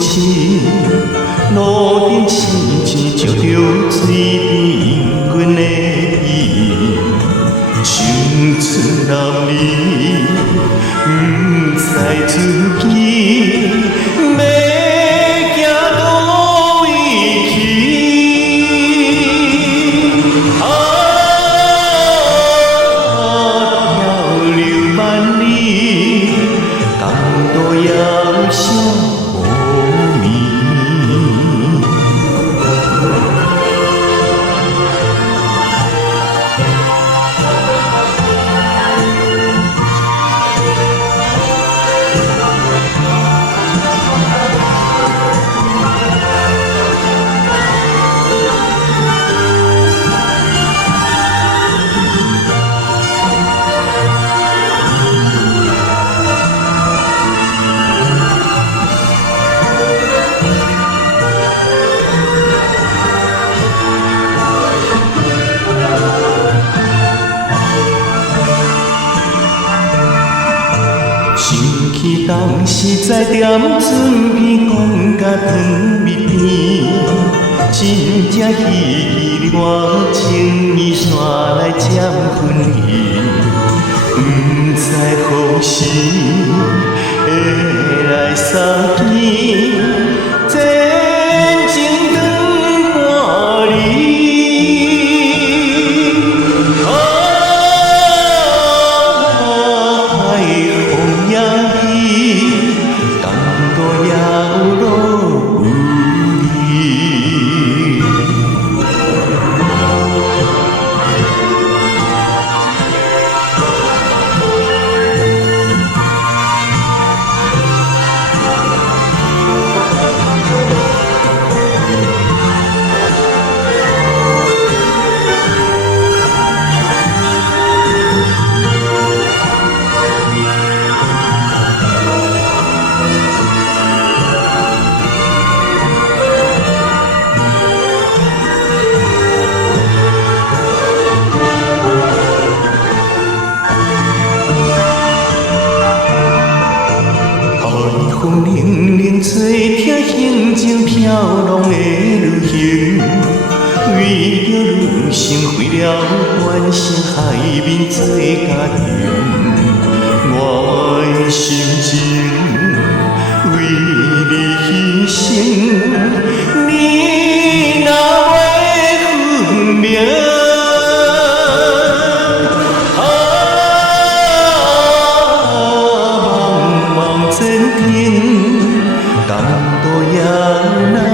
深，路顶青青照着水边阮的影，青春男儿不知自己要行倒位去。漂流万里，港渡遥想无眠。想起当时在店船边讲甲汤蜜甜，真正稀奇我情意煞来占分离，不知何时会来相见，真情长半厘。风冷冷吹，听行踪飘浪的旅行，为着人生毁了原生海面做家庭，我的心情为你牺牲，你若要分明。天，港渡遥难。